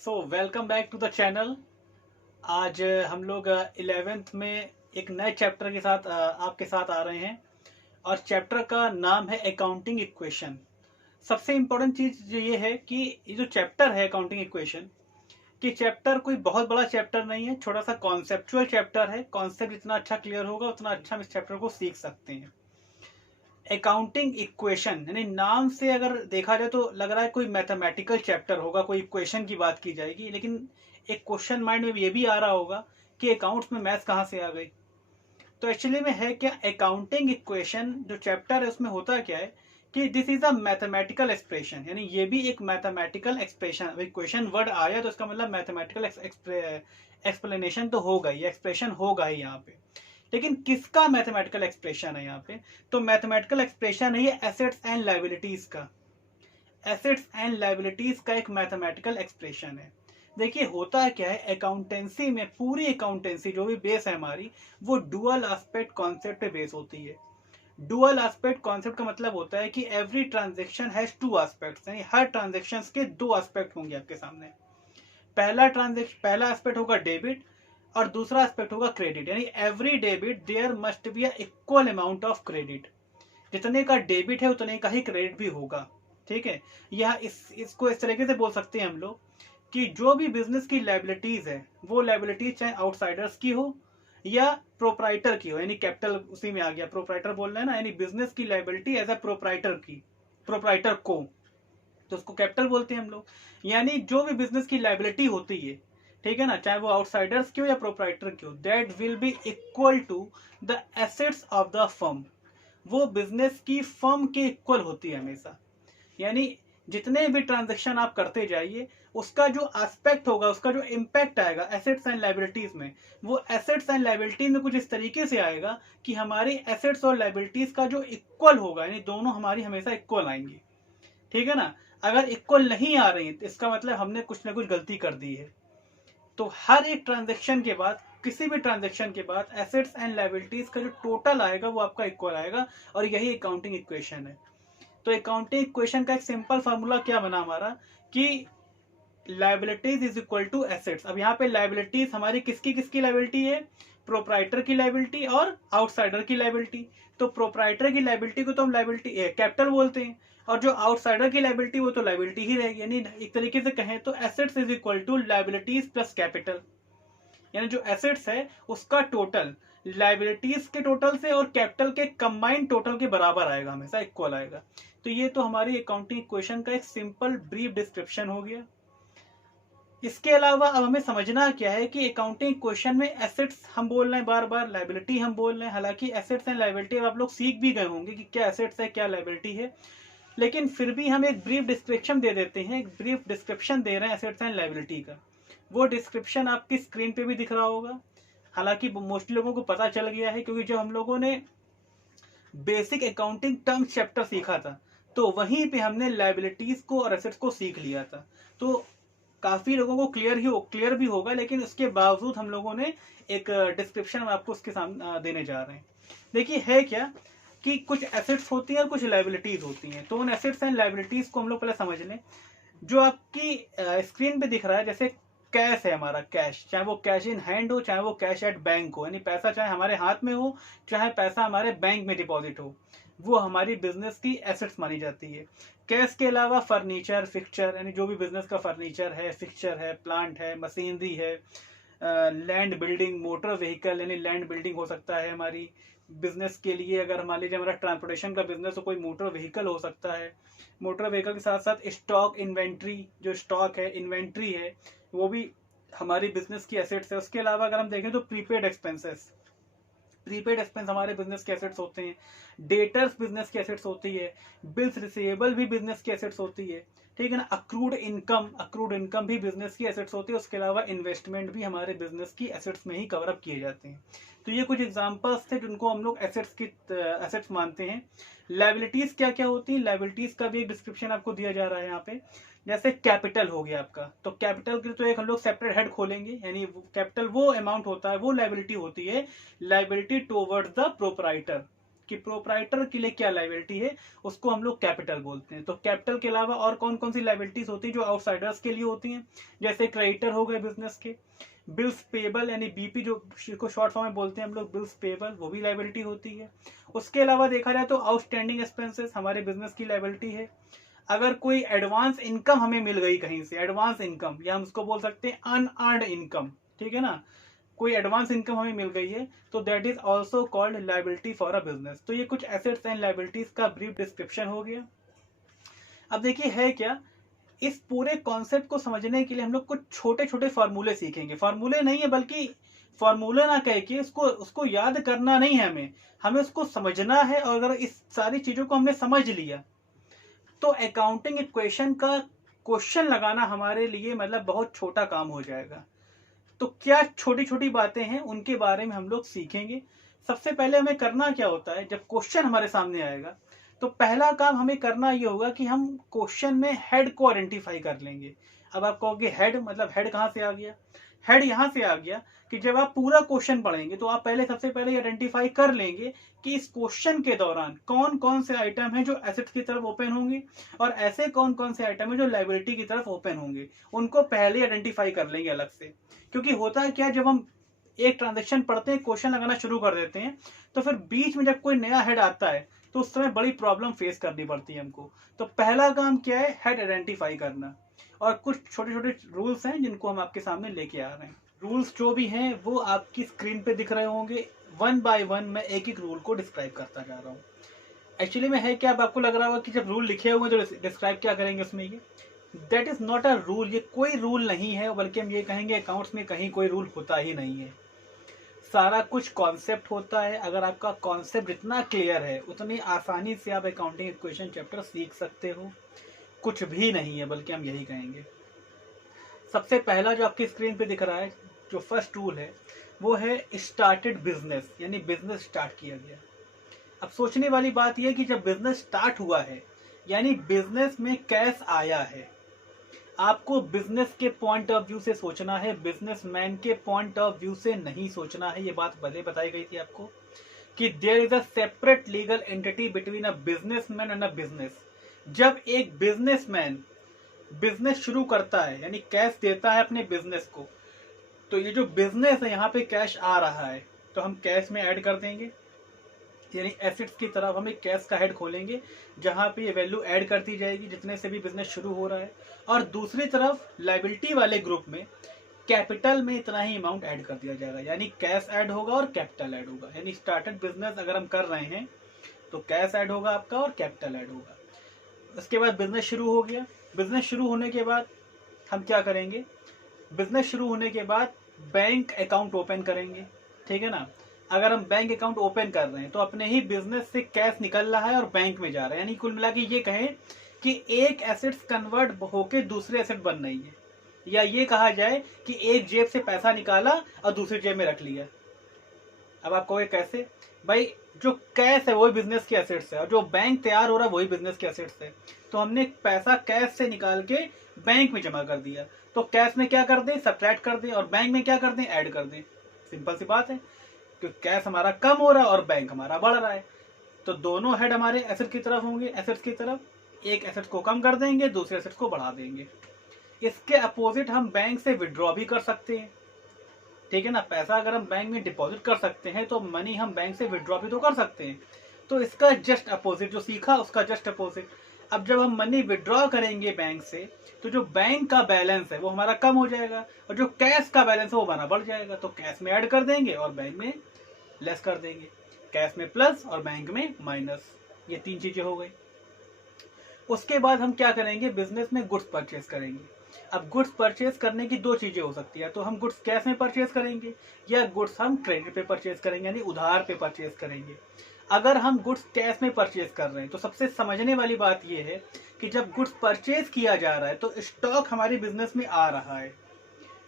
Welcome back to the channel. आज हम लोग 11th में एक नए चैप्टर के साथ आपके साथ आ रहे हैं और चैप्टर का नाम है अकाउंटिंग इक्वेशन। सबसे इम्पोर्टेंट चीज़ ये है कि ये जो चैप्टर है अकाउंटिंग इक्वेशन कि चैप्टर कोई बहुत बड़ा चैप्टर नहीं है, छोटा सा कॉन्सेप्चुअल चैप्टर है। कॉन्सेप्ट जितना अच्छा क्लियर होगा उतना अच्छा हम इस चैप्टर को सीख सकते हैं। अकाउंटिंग इक्वेशन यानी नाम से अगर देखा जाए तो लग रहा है कोई मैथमेटिकल चैप्टर होगा, कोई इक्वेशन की बात की जाएगी, लेकिन एक क्वेश्चन माइंड में ये भी आ रहा होगा कि अकाउंट्स में मैथ्स कहाँ से आ गई। तो एक्चुअली में है क्या, अकाउंटिंग इक्वेशन जो चैप्टर है उसमें होता क्या है कि this is a mathematical expression, यानी ये भी एक मैथमेटिकल एक्सप्रेशन। इक्वेशन वर्ड आया तो इसका मतलब मैथमेटिकल एक्सप्लेनेशन तो होगा ही, एक्सप्रेशन होगा ही यहाँ पे। लेकिन किसका मैथमेटिकल एक्सप्रेशन है यहाँ पे? तो मैथमेटिकल एक्सप्रेशन है ये एसेट्स एंड लायबिलिटीज का। एसेट्स एंड लायबिलिटीज का एक मैथमेटिकल एक्सप्रेशन है। देखिए होता है क्या है, अकाउंटेंसी में पूरी अकाउंटेंसी जो भी बेस है हमारी, वो डुअल एस्पेक्ट कॉन्सेप्ट पे बेस होती है। डुअल एस्पेक्ट कॉन्सेप्ट का मतलब होता है कि every transaction has two aspects, यानी हर ट्रांजेक्शन के दो एस्पेक्ट होंगे आपके सामने। पहला एस्पेक्ट होगा डेबिट और दूसरा एस्पेक्ट होगा क्रेडिट, यानी every debit there must be equal amount of credit. जितने का डेबिट है उतने का ही क्रेडिट भी होगा। ठीक है, यह इसको इस तरीके से बोल सकते हैं हम लोग कि जो भी बिजनेस की लायबिलिटीज है वो लायबिलिटीज चाहे आउटसाइडर्स की हो या प्रोपराइटर की हो, यानी कैपिटल उसी में आ गया, प्रोपराइटर बोल रहे हैं ना, यानी बिजनेस की लायबिलिटी एज ए प्रोपराइटर की, प्रोपराइटर को, तो उसको कैपिटल बोलते हैं हम लोग। यानी जो भी बिजनेस की लायबिलिटी होती है, ठीक है ना, चाहे वो आउटसाइडर्स की हो या प्रोपराइटर की हो, that will be equal to the assets of the firm. वो बिजनेस की फर्म के इक्वल होती है हमेशा। यानी जितने भी ट्रांजेक्शन आप करते जाइए उसका जो एस्पेक्ट होगा, उसका जो इम्पैक्ट आएगा एसेट्स एंड लायबिलिटीज में, वो एसेट्स एंड लायबिलिटीज में कुछ इस तरीके से आएगा कि हमारी एसेट्स और लायबिलिटीज का जो इक्वल होगा, यानी दोनों हमारी हमेशा इक्वल आएंगी। ठीक है ना, अगर इक्वल नहीं आ रही तो इसका मतलब हमने कुछ ना कुछ गलती कर दी है। तो हर एक ट्रांजेक्शन के बाद, किसी भी ट्रांजेक्शन के बाद एसेट्स एंड लायबिलिटीज का जो टोटल आएगा वो आपका इक्वल आएगा, और यही अकाउंटिंग इक्वेशन है। तो अकाउंटिंग इक्वेशन का एक सिंपल फार्मूला क्या बना हमारा कि liabilities is equal to assets. अब यहाँ पे लायबिलिटीज हमारी किसकी किसकी लायबिलिटी है? प्रोपराइटर की लायबिलिटी और आउटसाइडर की लायबिलिटी। तो प्रोपराइटर की लायबिलिटी को तो हम लायबिलिटी कैपिटल बोलते हैं, और जो आउटसाइडर की लायबिलिटी वो तो लायबिलिटी ही रहेगी। यानी एक तरीके से कहें तो assets is equal to liabilities plus capital, यानी जो एसेट्स है उसका टोटल लायबिलिटीज के टोटल से और कैपिटल के कंबाइंड टोटल के बराबर आएगा, हमेशा इक्वल आएगा। तो ये तो हमारी अकाउंटिंग इक्वेशन का एक सिंपल ब्रीफ डिस्क्रिप्शन हो गया। इसके अलावा अब हमें समझना क्या है कि अकाउंटिंग इक्वेशन में एसेट्स हम बोल रहे हैं बार बार, लायबिलिटी हम बोल रहे हैं। हालांकि एसेट्स एंड लायबिलिटी अब आप लोग सीख भी गए होंगे कि क्या एसेट्स है क्या लायबिलिटी है, लेकिन फिर भी हम एक ब्रीफ डिस्क्रिप्शन दे देते हैं, एक ब्रीफ डिस्क्रिप्शन दे रहे हैं एसेट्स एंड लायबिलिटी का। वो डिस्क्रिप्शन आपकी स्क्रीन पे भी दिख रहा होगा। हालांकि मोस्टली लोगों को पता चल गया है, क्योंकि जो हम लोगों ने बेसिक अकाउंटिंग टर्म्स चैप्टर सीखा था तो वहीं पे हमने लायबिलिटीज को और एसेट्स को सीख लिया था। तो काफी लोगों को क्लियर भी होगा, लेकिन उसके बावजूद हम लोगों ने एक डिस्क्रिप्शन आपको उसके सामने देने जा रहे हैं। देखिए है क्या कि कुछ एसेट्स होती हैं और कुछ लायबिलिटीज होती हैं। तो उन एसेट्स एंड लायबिलिटीज को हम लोग पहले समझ लें। जो आपकी स्क्रीन पे दिख रहा है, जैसे कैश है हमारा, कैश, चाहे वो कैश इन हैंड हो चाहे वो कैश एट बैंक हो, यानी पैसा चाहे हमारे हाथ में हो चाहे पैसा हमारे बैंक में डिपॉजिट हो, वो हमारी बिजनेस की एसेट्स मानी जाती है। कैश के अलावा फर्नीचर फिक्चर, यानी जो भी बिजनेस का फर्नीचर है, फिक्चर है, प्लांट है, मशीनरी है, लैंड बिल्डिंग, मोटर व्हीकल, यानी लैंड बिल्डिंग हो सकता है हमारी बिजनेस के लिए। अगर मान लीजिए हमारा ट्रांसपोर्टेशन का बिजनेस हो, कोई मोटर व्हीकल हो सकता है। मोटर व्हीकल के साथ साथ स्टॉक इन्वेंट्री, जो स्टॉक है, इन्वेंट्री है, वो भी हमारी बिजनेस की एसेट्स है। उसके अलावा अगर हम देखें तो प्रीपेड एक्सपेंसेस, प्रीपेड एक्सपेंस हमारे बिजनेस के एसेट्स होते हैं। डेटर्स बिजनेस की एसेट्स होती है। बिल्स रिसीवेबल भी बिजनेस की एसेट्स होती है। ठीक है ना, अक्रूड इनकम भी बिजनेस की एसेट्स होती है। उसके अलावा इन्वेस्टमेंट भी हमारे बिजनेस की एसेट्स में ही कवर अप किए जाते हैं। तो ये कुछ एग्जांपल्स थे जिनको हम लोग एसेट्स मानते हैं। लायबिलिटीज क्या क्या होती है, लायबिलिटीज का भी एक डिस्क्रिप्शन आपको दिया जा रहा है यहाँ पे। जैसे कैपिटल हो गया आपका, तो कैपिटल के तो एक हम लोग सेपरेट हेड खोलेंगे, यानी कैपिटल वो अमाउंट होता है, वो लायबिलिटी होती है, लायबिलिटी टुवर्ड्स द प्रोपराइटर, कि प्रोप्राइटर के लिए क्या लायबिलिटी है, उसको हम लोग कैपिटल बोलते हैं। तो कैपिटल के अलावा और कौन कौन सी लायबिलिटीज होती हैं जो आउटसाइडर्स के लिए होती हैं, जैसे क्रेडिटर हो गए बिजनेस के, बिल्स पेबल यानी बीपी जो शॉर्ट फॉर्म में बोलते हैं हम लोग, बिल्स पेबल, वो भी लायबिलिटी होती है। उसके अलावा देखा जाए तो आउटस्टैंडिंग एक्सपेंसेस हमारे बिजनेस की लायबिलिटी है। अगर कोई एडवांस इनकम हमें मिल गई कहीं से, एडवांस इनकम, या हम उसको बोल सकते हैं अनअर्न्ड इनकम, ठीक है ना, कोई एडवांस इनकम हमें मिल गई है, तो that is also called liability for a business. तो ये कुछ एसेट्स एंड लायबिलिटीज का ब्रीफ डिस्क्रिप्शन हो गया। अब देखिए है क्या, इस पूरे कॉन्सेप्ट को समझने के लिए हम लोग कुछ छोटे छोटे फॉर्मूले सीखेंगे। फॉर्मूले नहीं है, बल्कि फॉर्मूले ना कह के उसको याद करना नहीं है, हमें उसको समझना है। और अगर इस सारी चीजों को हमने समझ लिया तो अकाउंटिंग इक्वेशन का क्वेश्चन लगाना हमारे लिए मतलब बहुत छोटा काम हो जाएगा। तो क्या छोटी छोटी बातें हैं उनके बारे में हम लोग सीखेंगे। सबसे पहले हमें करना क्या होता है, जब क्वेश्चन हमारे सामने आएगा तो पहला काम हमें करना ये होगा कि हम क्वेश्चन में हेड को आइडेंटिफाई कर लेंगे। अब आप कहोगे हेड मतलब हेड कहाँ से आ गया, हेड यहाँ से आ गया कि जब आप पूरा क्वेश्चन पढ़ेंगे तो आप सबसे पहले आइडेंटिफाई कर लेंगे कि इस क्वेश्चन के दौरान कौन कौन से आइटम हैं जो एसेट्स की तरफ ओपन होंगे और ऐसे कौन कौन से आइटम हैं जो लायबिलिटी की तरफ ओपन होंगे, उनको पहले आइडेंटिफाई कर लेंगे अलग से। क्योंकि होता है क्या, जब हम एक ट्रांजेक्शन पढ़ते हैं, क्वेश्चन लगाना शुरू कर देते हैं, तो फिर बीच में जब कोई नया हेड आता है तो उस समय बड़ी प्रॉब्लम फेस करनी पड़ती है हमको। तो पहला काम क्या है, हेड आइडेंटिफाई करना। और कुछ छोटे छोटे रूल्स हैं जिनको हम आपके सामने लेके आ रहे हैं। रूल्स जो भी हैं वो आपकी स्क्रीन पे दिख रहे होंगे। वन बाय वन मैं एक एक रूल को डिस्क्राइब करता जा रहा हूँ। एक्चुअली में है क्या, अब आपको लग रहा होगा कि जब रूल लिखे हुए हैं तो डिस्क्राइब क्या करेंगे उसमें, ये that is not a rule. ये कोई रूल नहीं है, बल्कि हम ये कहेंगे अकाउंट्स में कहीं कोई रूल होता ही नहीं है। सारा कुछ कॉन्सेप्ट होता है। अगर आपका कॉन्सेप्ट जितना क्लियर है उतनी आसानी से आप अकाउंटिंग इक्वेशन चैप्टर सीख सकते हो। कुछ भी नहीं है, बल्कि हम यही कहेंगे। सबसे पहला जो आपकी स्क्रीन पे दिख रहा है, जो फर्स्ट रूल है, वो है स्टार्टेड बिजनेस, यानी बिजनेस स्टार्ट किया गया। अब सोचने वाली बात यह कि जब बिजनेस स्टार्ट हुआ है यानी बिजनेस में कैश आया है, आपको बिजनेस के पॉइंट ऑफ व्यू से सोचना है, बिजनेसमैन के पॉइंट ऑफ व्यू से नहीं सोचना है। ये बात पहले बताई गई थी आपको कि there is a separate legal entity between a businessman and a business. जब एक बिजनेसमैन बिजनेस शुरू करता है यानी कैश देता है अपने बिजनेस को, तो ये जो बिजनेस है यहाँ पे कैश आ रहा है तो हम कैश में ऐड कर देंगे, यानी एसेट्स की तरफ हम एक कैश का हेड खोलेंगे जहां पे ये वैल्यू ऐड करती जाएगी जितने से भी बिजनेस शुरू हो रहा है। और दूसरी तरफ लायबिलिटी वाले ग्रुप में कैपिटल में इतना ही अमाउंट ऐड कर दिया जाएगा, यानी कैश ऐड होगा और कैपिटल ऐड होगा। यानी स्टार्टेड बिजनेस अगर हम कर रहे हैं तो कैश ऐड होगा आपका और कैपिटल ऐड होगा। उसके बाद बिजनेस शुरू हो गया। बिजनेस शुरू होने के बाद हम क्या करेंगे, बिजनेस शुरू होने के बाद बैंक अकाउंट ओपन करेंगे, ठीक है ना। अगर हम बैंक अकाउंट ओपन कर रहे हैं तो अपने ही बिजनेस से कैश निकल रहा है और बैंक में जा रहा है, यानी कुल मिला के ये कहें कि एक एसेट्स कन्वर्ट होके दूसरे एसेट बन रही है, या ये कहा जाए कि एक जेब से पैसा निकाला और दूसरी जेब में रख लिया। अब आप कहोगे कैसे, भाई जो कैश है वही बिजनेस के एसेट्स है और जो बैंक तैयार हो रहा है वही बिजनेस के एसेट्स है। तो हमने पैसा कैश से निकाल के बैंक में जमा कर दिया, तो कैश में क्या कर दें, सब्ट्रैक्ट कर दें, और बैंक में क्या कर दें, ऐड कर दें। सिंपल सी बात है, क्योंकि कैश हमारा कम हो रहा है और बैंक हमारा बढ़ रहा है, तो दोनों हेड हमारे एसेट की तरफ होंगे। एसेट्स की तरफ एक एसेट को कम कर देंगे, दूसरे एसेट को बढ़ा देंगे। इसके अपोजिट हम बैंक से विड्रॉ भी कर सकते हैं, ठीक है ना। पैसा अगर हम बैंक में डिपॉजिट कर सकते हैं तो मनी हम बैंक से विड्रॉ भी तो कर सकते हैं। तो इसका जस्ट अपोजिट जो सीखा उसका जस्ट अपोजिट। अब जब हम मनी विड्रॉ करेंगे बैंक से तो जो बैंक का बैलेंस है वो हमारा कम हो जाएगा और जो कैश का बैलेंस है वो हमारा बढ़ जाएगा। तो कैश में ऐड कर देंगे और बैंक में लेस कर देंगे, कैश में प्लस और बैंक में माइनस। ये तीन चीजें हो गई। उसके बाद हम क्या करेंगे, बिजनेस में गुड्स परचेज करेंगे। अब गुड्स परचेज करने की दो चीजें हो सकती है, तो हम गुड्स कैश में परचेज करेंगे या गुड्स हम क्रेडिट पे परचेज करेंगे, यानी उधार पे परचेज करेंगे। अगर हम गुड्स कैश में परचेज कर रहे हैं तो सबसे समझने वाली बात यह है कि जब गुड्स परचेज किया जा रहा है तो स्टॉक हमारे बिजनेस में आ रहा है,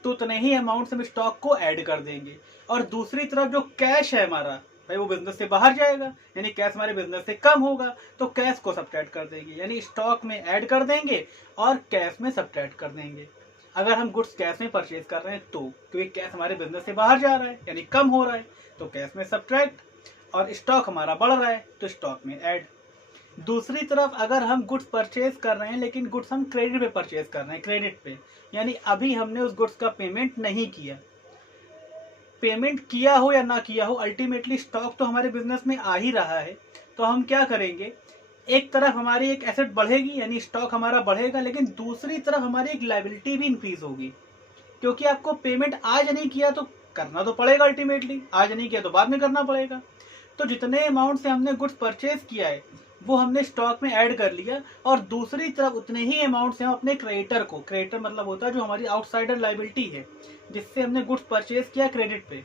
तो उतने ही अमाउंट से हम स्टॉक को ऐड कर देंगे। और दूसरी तरफ जो कैश है हमारा, भाई वो बिजनेस से बाहर जाएगा, यानी कैश हमारे बिजनेस से कम होगा, तो कैश को सब्ट्रैक्ट कर देंगे, यानी स्टॉक में ऐड कर देंगे और कैश में सब्ट्रैक्ट कर देंगे। अगर हम गुड्स कैश में परचेज कर रहे हैं तो क्योंकि कैश हमारे बिजनेस से बाहर जा रहा है यानी कम हो रहा है, तो कैश में सब्ट्रैक्ट, और स्टॉक हमारा बढ़ रहा है तो स्टॉक में ऐड। दूसरी तरफ अगर हम गुड्स परचेज कर रहे हैं लेकिन गुड्स हम क्रेडिट पे परचेज कर रहे हैं, क्रेडिट पे, यानी अभी हमने उस गुड्स का पेमेंट नहीं किया, पेमेंट किया हो या ना किया हो, अल्टीमेटली स्टॉक तो हमारे बिजनेस में आ ही रहा है। तो हम क्या करेंगे, एक तरफ हमारी एक एसेट बढ़ेगी यानी स्टॉक हमारा बढ़ेगा, लेकिन दूसरी तरफ हमारी एक लायबिलिटी भी इंक्रीज होगी, क्योंकि आपको पेमेंट आज नहीं किया तो करना तो पड़ेगा, अल्टीमेटली आज नहीं किया तो बाद में करना पड़ेगा। तो जितने अमाउंट से हमने गुड्स परचेज किया है वो हमने स्टॉक में ऐड कर लिया, और दूसरी तरफ उतने ही अमाउंट से हम अपने क्रेडिटर को, क्रेडिटर मतलब होता है जो हमारी आउटसाइडर लायबिलिटी है जिससे हमने गुड्स परचेज किया क्रेडिट पे,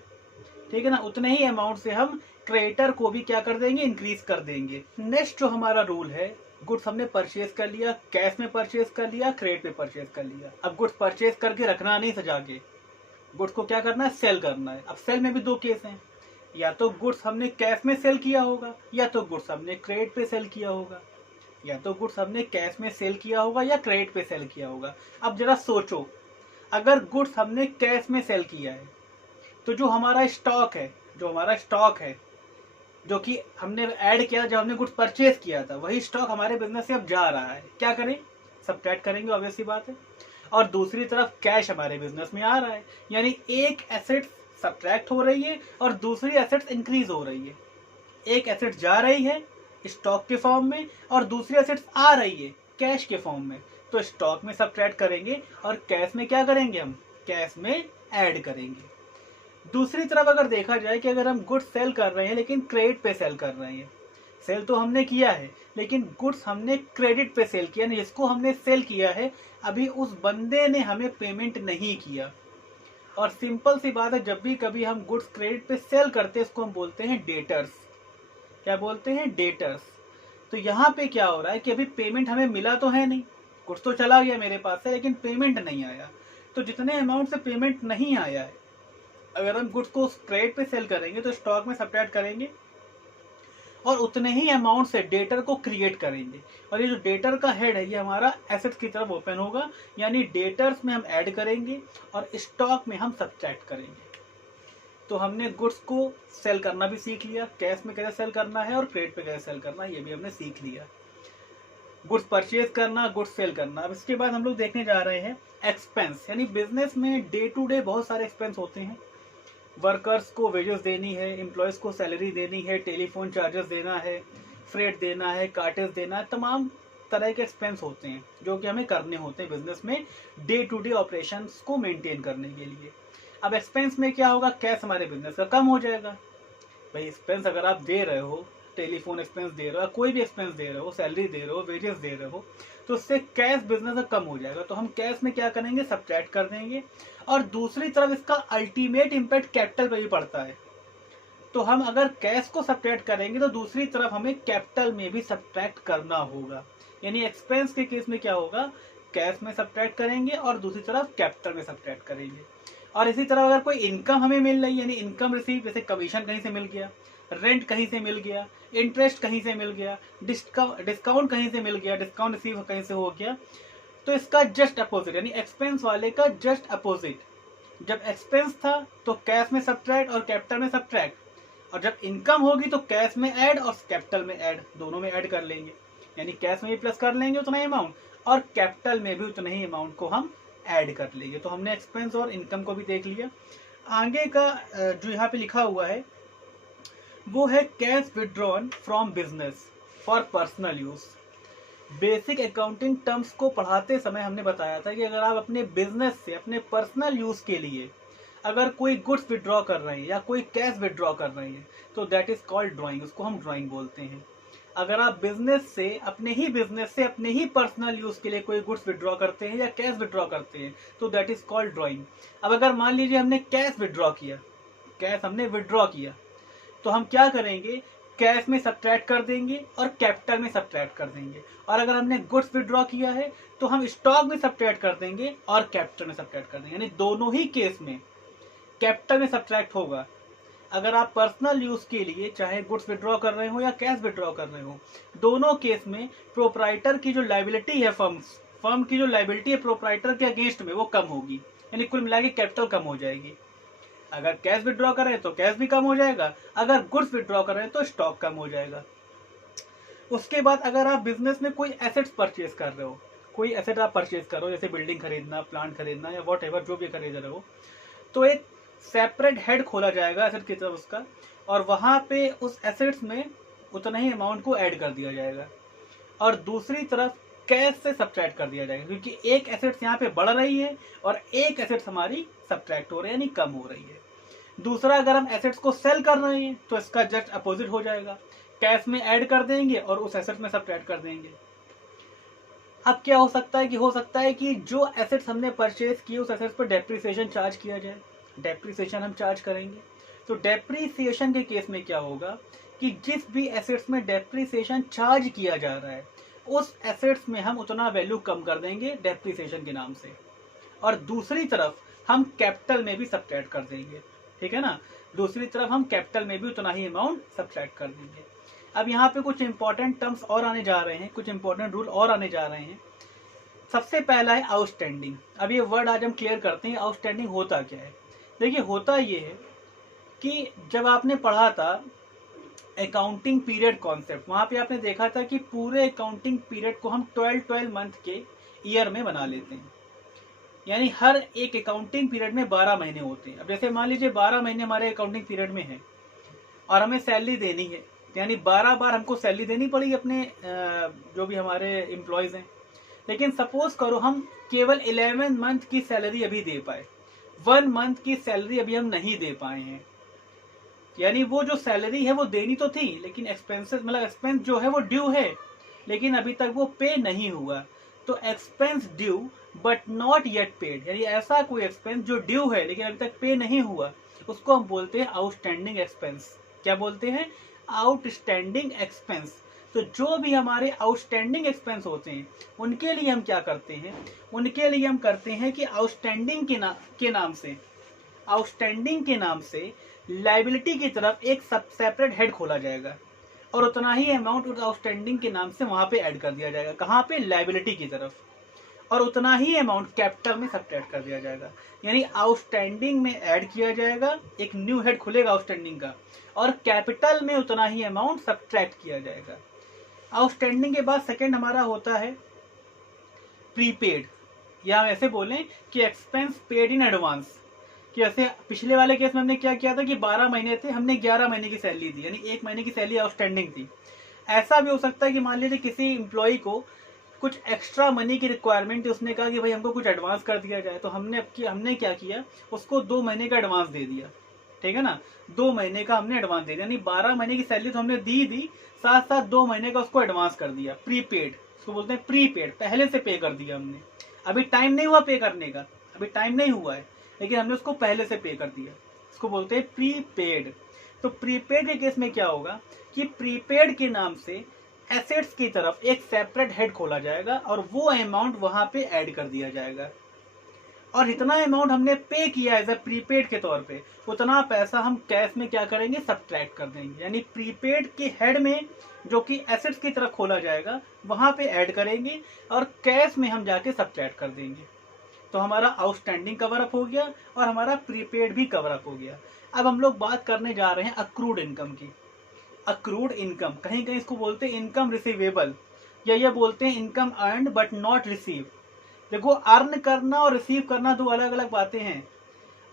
ठीक है ना, उतने ही अमाउंट से हम क्रेडिटर को भी क्या कर देंगे, इंक्रीज कर देंगे। नेक्स्ट जो हमारा रूल है, गुड्स हमने परचेज कर लिया, कैश में परचेज कर लिया, क्रेडिट पे परचेज कर लिया। अब गुड्स परचेज करके रखना नहीं सजा के, गुड्स को क्या करना है, सेल करना है। अब सेल में भी दो केस हैं, या तो गुड्स हमने कैश में सेल किया होगा, या तो गुड्स हमने क्रेडिट पे सेल किया होगा, या तो गुड्स हमने कैश में सेल किया होगा या क्रेडिट पे सेल किया होगा। अब जरा सोचो, अगर गुड्स हमने कैश में सेल किया है तो जो हमारा स्टॉक है, जो कि हमने ऐड किया जब हमने गुड्स परचेज किया था, वही स्टॉक हमारे बिजनेस से अब जा रहा है, क्या करें, सब्ट्रैक्ट करेंगे, ऑब्वियस सी बात है। और दूसरी तरफ कैश हमारे बिजनेस में आ रहा है, यानी एक एसेट सब्ट्रैक्ट हो रही है और दूसरी एसेट इंक्रीज हो रही है। एक एसेट जा रही है स्टॉक के फॉर्म में और दूसरी एसेट आ रही है कैश के फॉर्म में, तो स्टॉक में सब्ट्रैक्ट करेंगे और कैश में क्या करेंगे, हम कैश में ऐड करेंगे। दूसरी तरफ अगर देखा जाए कि अगर हम गुड्स सेल कर रहे हैं लेकिन क्रेडिट पे सेल कर रहे हैं, सेल तो हमने किया है लेकिन गुड्स हमने क्रेडिट पे सेल किया, जिसको हमने सेल किया है अभी उस बंदे ने हमें पेमेंट नहीं किया। और सिंपल सी बात है, जब भी कभी हम गुड्स क्रेडिट पे सेल करते हैं इसको हम बोलते हैं डेटर्स। क्या बोलते हैं, डेटर्स। तो यहाँ पे क्या हो रहा है कि अभी पेमेंट हमें मिला तो है नहीं, गुड्स तो चला गया मेरे पास से लेकिन पेमेंट नहीं आया। तो जितने अमाउंट से पेमेंट नहीं आया है, अगर हम गुड्स को क्रेडिट पे सेल करेंगे तो स्टॉक में सब्ट्रैक्ट करेंगे और उतने ही अमाउंट से डेटर को क्रिएट करेंगे, और ये जो डेटर का हेड है ये हमारा एसेट्स की तरफ ओपन होगा, यानी डेटर्स में हम ऐड करेंगे और स्टॉक में हम सब्ट्रैक्ट करेंगे। तो हमने गुड्स को सेल करना भी सीख लिया, कैश में कैसे सेल करना है और क्रेडिट पे कैसे सेल करना है ये भी हमने सीख लिया, गुड्स परचेज करना, गुड्स सेल करना। अब इसके बाद हम लोग देखने जा रहे हैं एक्सपेंस, यानी बिजनेस में डे टू डे बहुत सारे एक्सपेंस होते हैं। वर्कर्स को वेजेस देनी है, एम्प्लॉयज़ को सैलरी देनी है, टेलीफोन चार्जेस देना है, फ्रेट देना है, कार्टेज देना है, तमाम तरह के एक्सपेंस होते हैं जो कि हमें करने होते हैं बिजनेस में डे टू डे ऑपरेशंस को मेंटेन करने के लिए। अब एक्सपेंस में क्या होगा, कैश हमारे बिजनेस का कम हो जाएगा। भाई एक्सपेंस अगर आप दे रहे हो, टेलीफोन एक्सपेंस दे रहे हो, कोई भी एक्सपेंस दे रहे हो, सैलरी दे रहे हो, वेजेस दे रहे हो, तो उससे कैश बिजनेस का कम हो जाएगा। तो हम कैश में क्या करेंगे, सब्ट्रैक्ट कर देंगे। और दूसरी तरफ इसका अल्टीमेट इम्पैक्ट कैपिटल पे भी पड़ता है, तो हम अगर कैश को सब्ट्रैक्ट करेंगे तो दूसरी तरफ हमें कैपिटल में भी सब्ट्रैक्ट करना होगा। यानी एक्सपेंस के केस में क्या होगा, कैश में सब्ट्रैक्ट करेंगे और दूसरी तरफ कैपिटल में सब्ट्रैक्ट करेंगे। और इसी तरह अगर कोई इनकम हमें मिल रही है, यानी इनकम रिसीव, जैसे कमीशन कहीं से मिल गया, रेंट कहीं से मिल गया, इंटरेस्ट कहीं से मिल गया, डिस्काउंट कहीं से मिल गया, डिस्काउंट रिसीव कहीं से हो गया, तो इसका जस्ट अपोजिट, यानी एक्सपेंस वाले का जस्ट अपोजिट, जब एक्सपेंस था तो कैश में सब्ट्रैक्ट और कैपिटल में सब्ट्रैक्ट, और जब इनकम होगी तो कैश में ऐड और कैपिटल में ऐड, दोनों में ऐड कर लेंगे। यानी कैश में भी प्लस कर लेंगे उतना ही अमाउंट और कैपिटल में भी उतना ही अमाउंट को हम ऐड कर लेंगे। तो हमने एक्सपेंस और इनकम को भी देख लिया। आगे का जो यहाँ पे लिखा हुआ है वो है cash withdrawn from business for personal use. Basic accounting terms को पढ़ाते समय हमने बताया था कि अगर आप अपने बिजनेस से अपने पर्सनल यूज के लिए अगर कोई गुड्स विड्रॉ कर रहे हैं या कोई कैश विड्रॉ कर रहे हैं तो दैट इज कॉल्ड ड्राइंग, उसको हम ड्राइंग बोलते हैं। अगर आप बिजनेस से अपने ही पर्सनल यूज के लिए कोई गुड्स विड्रॉ करते हैं या कैश विड्रॉ करते हैं तो दैट इज कॉल्ड ड्राइंग। अब अगर मान लीजिए हमने कैश विड्रॉ किया, कैश हमने विड्रॉ किया, तो हम क्या करेंगे, कैश में सब्ट्रैक्ट कर देंगे और कैपिटल में सब्ट्रैक्ट कर देंगे। और अगर हमने गुड्स विड्रॉ किया है तो हम स्टॉक में सब्ट्रैक्ट कर देंगे और कैपिटल में सब्ट्रैक्ट कर देंगे। यानी दोनों ही केस में कैपिटल में सब्ट्रैक्ट होगा। अगर आप पर्सनल यूज के लिए चाहे गुड्स विड्रॉ कर रहे हो या कैश विड्रॉ कर रहे हो, दोनों केस में प्रोप्राइटर की जो लायबिलिटी है, फर्म की जो लायबिलिटी है प्रोप्राइटर के अगेंस्ट में वो कम होगी, यानी कुल मिला के कैपिटल कम हो जाएगी। अगर कैश विड्रॉ करें तो कैश भी कम हो जाएगा, अगर गुड्स विड्रॉ करें तो स्टॉक कम हो जाएगा। उसके बाद अगर आप बिजनेस में कोई एसेट्स परचेज कर रहे हो, कोई एसेट आप परचेज कर रहे हो, जैसे बिल्डिंग खरीदना, प्लांट खरीदना या वॉट एवर जो भी खरीद रहे हो, तो एक सेपरेट हेड खोला जाएगा एसेट की तरफ उसका, और वहां पे उस एसेट्स में उतना ही अमाउंट को ऐड कर दिया जाएगा, और दूसरी तरफ कैश से सब्ट्रैक्ट कर दिया जाएगा, क्योंकि एक एसेट्स यहाँ पे बढ़ रही है और एक एसेट्स हमारी सब्ट्रैक्ट हो रही है, यानी कम हो रही है। दूसरा, अगर हम एसेट्स को सेल कर रहे हैं तो इसका जस्ट अपोजिट हो जाएगा, कैश में ऐड कर देंगे और उस एसेट में सब्ट्रैक्ट कर देंगे। अब क्या हो सकता है कि जो एसेट्स हमने परचेज किए उस एसेट्स पर डेप्रिसिएशन चार्ज किया जाए, डेप्रिसिएशन हम चार्ज करेंगे। तो डेप्रिसिएशन के केस में क्या होगा कि जिस भी एसेट्स में डेप्रिसिएशन चार्ज किया जा रहा है उस एसेट्स में हम उतना वैल्यू कम कर देंगे डेप्रिसिएशन के नाम से, और दूसरी तरफ हम कैपिटल में भी सब्ट्रैक्ट कर देंगे, ठीक है ना। दूसरी तरफ हम कैपिटल में भी उतना ही अमाउंट सब्ट्रैक्ट कर देंगे। अब यहाँ पे कुछ इंपॉर्टेंट टर्म्स और आने जा रहे हैं, कुछ इंपॉर्टेंट रूल और आने जा रहे हैं। सबसे पहला है आउटस्टैंडिंग। अब ये वर्ड आज हम क्लियर करते हैं, आउटस्टैंडिंग होता क्या है। देखिए, होता ये है कि जब आपने पढ़ा था अकाउंटिंग पीरियड कॉन्सेप्ट, वहां पे आपने देखा था कि पूरे अकाउंटिंग पीरियड को हम 12 मंथ के ईयर में बना लेते हैं, यानी हर एक अकाउंटिंग पीरियड में 12 महीने होते हैं। अब जैसे मान लीजिए 12 महीने हमारे अकाउंटिंग पीरियड में है और हमें सैलरी देनी है, यानी 12 बार हमको सैलरी देनी पड़ेगी अपने जो भी हमारे एम्प्लॉयज हैं। लेकिन सपोज करो हम केवल 11 मंथ की सैलरी अभी दे पाए, 1 मंथ की सैलरी अभी हम नहीं दे पाए हैं, यानी वो जो सैलरी है वो देनी तो थी लेकिन एक्सपेंसेस मतलब एक्सपेंस जो है वो ड्यू है लेकिन अभी तक वो पे नहीं हुआ। तो expense due but not yet paid, यानी ऐसा कोई एक्सपेंस जो ड्यू है लेकिन अभी तक पे नहीं हुआ, उसको हम बोलते हैं आउटस्टैंडिंग एक्सपेंस। क्या बोलते हैं? Outstanding expense. तो जो भी हमारे आउटस्टैंडिंग एक्सपेंस होते हैं उनके लिए हम क्या करते हैं, उनके लिए हम करते हैं कि आउटस्टैंडिंग के नाम से लाइबिलिटी की तरफ एक सब सेपरेट हेड खोला जाएगा और उतना ही अमाउंट उस आउटस्टैंडिंग के नाम से वहां पे ऐड कर दिया जाएगा। कहाँ पे? लाइबिलिटी की तरफ। और उतना ही अमाउंट कैपिटल में सब्ट्रैक्ट कर दिया जाएगा, यानी आउटस्टैंडिंग में ऐड किया जाएगा, एक न्यू हेड खुलेगा आउटस्टैंडिंग का, और कैपिटल में उतना ही अमाउंट सब्ट्रैक्ट किया जाएगा। आउटस्टैंडिंग के बाद सेकंड हमारा होता है प्रीपेड, या हम ऐसे बोलें कि एक्सपेंस पेड इन एडवांस। कि जैसे पिछले वाले केस में हमने क्या किया था कि 12 महीने थे, हमने 11 महीने की सैलरी दी, यानी 1 महीने की सैलरी आउटस्टैंडिंग थी। ऐसा भी हो सकता है कि मान लीजिए किसी एम्प्लॉय को कुछ एक्स्ट्रा मनी की रिक्वायरमेंट थी, उसने कहा कि भाई हमको कुछ एडवांस कर दिया जाए, तो हमने क्या किया, उसको 2 महीने का एडवांस दे दिया, ठीक है ना। 2 महीने का हमने एडवांस दे दिया, यानी 12 महीने की सैलरी तो हमने दी, साथ साथ 2 महीने का उसको एडवांस कर दिया, प्रीपेड। उसको बोलते हैं प्रीपेड, पहले से पे कर दिया हमने। अभी टाइम नहीं हुआ पे करने का, अभी टाइम नहीं हुआ है लेकिन हमने उसको पहले से पे कर दिया, इसको बोलते हैं प्रीपेड। तो प्रीपेड के केस में क्या होगा कि प्रीपेड के नाम से एसेट्स की तरफ एक सेपरेट हेड खोला जाएगा और वो अमाउंट वहां पे ऐड कर दिया जाएगा, और इतना अमाउंट हमने पे किया एज ए प्रीपेड के तौर पे, उतना पैसा हम कैश में क्या करेंगे, सब्ट्रैक्ट कर देंगे। यानी प्रीपेड के हेड में जो कि एसेट्स की तरफ खोला जाएगा वहां पे ऐड करेंगे और कैश में हम जाके सब्ट्रैक्ट कर देंगे। तो हमारा आउटस्टैंडिंग कवर अप हो गया और हमारा प्रीपेड भी कवर अप हो गया। अब हम लोग बात करने जा रहे हैं अक्रूड इनकम की। अक्रूड इनकम, कहीं कहीं इसको बोलते हैं इनकम रिसीवेबल, या ये बोलते हैं income earned but not receive. देखो, अर्न करना और रिसीव करना दो अलग अलग बातें हैं।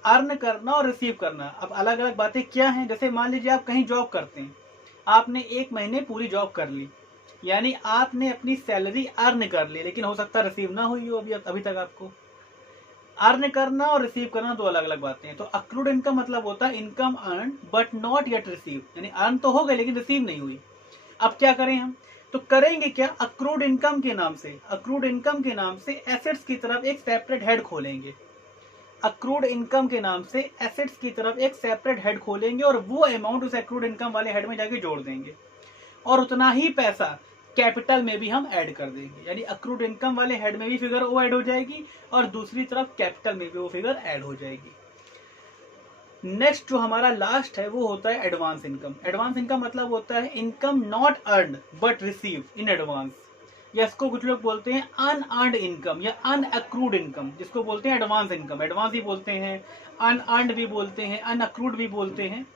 अर्न करना और रिसीव करना अब अलग अलग बातें क्या हैं। जैसे मान लीजिए आप कहीं जॉब करते हैं, आपने 1 महीने पूरी जॉब कर ली, यानी आपने अपनी सैलरी अर्न कर ली, लेकिन हो सकता है रिसीव ना हुई हो अभी तक आपको। अर्न करना और रिसीव करना दो अलग अलग बातें हैं। तो अक्रूड इनकम मतलब होता है income earn but not yet receive, यानी अर्न तो हो गए लेकिन रिसीव नहीं हुई। अब क्या करें हम, तो करेंगे क्या, अक्रूड इनकम के नाम से एसेट्स की तरफ एक सेपरेट हेड खोलेंगे। अक्रूड इनकम के नाम से एसेट्स की तरफ एक सेपरेट हेड खोलेंगे और वो अमाउंट उस अक्रूड इनकम वाले हेड में जाके जोड़ देंगे, और उतना ही पैसा कैपिटल में भी हम ऐड कर देंगे। यानी अक्रूड इनकम वाले हेड में भी फिगर वो ऐड हो जाएगी और दूसरी तरफ कैपिटल में भी वो फिगर ऐड हो जाएगी। नेक्स्ट जो हमारा लास्ट है वो होता है एडवांस इनकम। एडवांस इनकम मतलब होता है income not earned but receive in advance. या इसको कुछ लोग बोलते हैं अनअर्न्ड इनकम या अनअक्रूड इनकम, जिसको बोलते हैं एडवांस इनकम। एडवांस भी बोलते हैं, अनअर्न्ड भी बोलते हैं, अनअक्रूड भी बोलते हैं।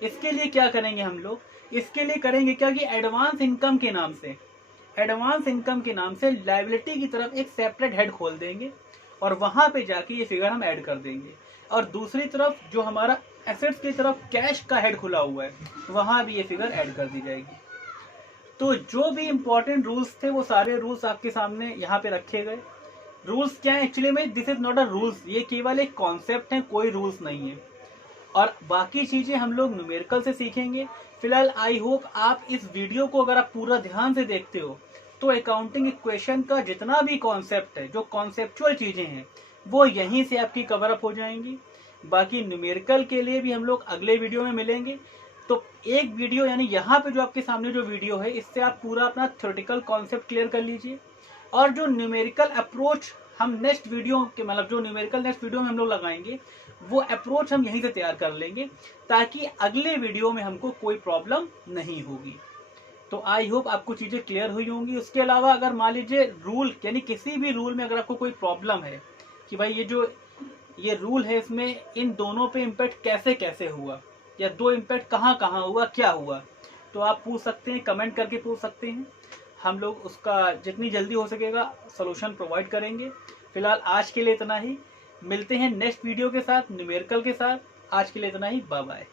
इसके लिए क्या करेंगे हम लोग, इसके लिए करेंगे क्या कि एडवांस इनकम के नाम से, एडवांस इनकम के नाम से लायबिलिटी की तरफ एक सेपरेट हेड खोल देंगे और वहां पे जाके ये फिगर हम ऐड कर देंगे। और दूसरी तरफ जो हमारा एसेट्स की तरफ कैश का हेड खुला हुआ है, वहां भी ये फिगर ऐड कर दी जाएगी। तो जो भी इंपॉर्टेंट रूल्स थे वो सारे रूल्स आपके सामने यहाँ पे रखे गए। रूल्स क्या है एक्चुअली में, this is not a rules, ये केवल एक कॉन्सेप्ट है, कोई रूल्स नहीं है। और बाकी चीजें हम लोग न्यूमेरिकल से सीखेंगे। फिलहाल आई होप आप इस वीडियो को अगर आप पूरा ध्यान से देखते हो तो अकाउंटिंग इक्वेशन का जितना भी कॉन्सेप्ट है, जो कॉन्सेप्चुअल चीजें हैं, वो यहीं से आपकी कवर अप हो जाएंगी। बाकी न्यूमेरिकल के लिए भी हम लोग अगले वीडियो में मिलेंगे। तो एक वीडियो यानी यहाँ पे जो आपके सामने जो वीडियो है, इससे आप पूरा अपना थ्योरेटिकल कॉन्सेप्ट क्लियर कर लीजिए। और जो न्यूमेरिकल अप्रोच हम नेक्स्ट वीडियो के, मतलब जो न्यूमेरिकल नेक्स्ट वीडियो में हम लोग लगाएंगे, वो अप्रोच हम यहीं से तैयार कर लेंगे ताकि अगले वीडियो में हमको कोई प्रॉब्लम नहीं होगी। तो आई होप आपको चीजें क्लियर हुई होंगी। उसके अलावा अगर मान लीजिए रूल, यानी किसी भी रूल में अगर आपको कोई प्रॉब्लम है कि भाई ये रूल है, इसमें इन दोनों पे इम्पैक्ट कैसे कैसे हुआ, या दो इम्पैक्ट कहाँ कहाँ हुआ, क्या हुआ, तो आप पूछ सकते हैं, कमेंट करके पूछ सकते हैं। हम लोग उसका जितनी जल्दी हो सकेगा सोल्यूशन प्रोवाइड करेंगे। फिलहाल आज के लिए इतना ही, मिलते हैं नेक्स्ट वीडियो के साथ, न्यूमेरिकल के साथ। आज के लिए इतना ही, बाय बाय।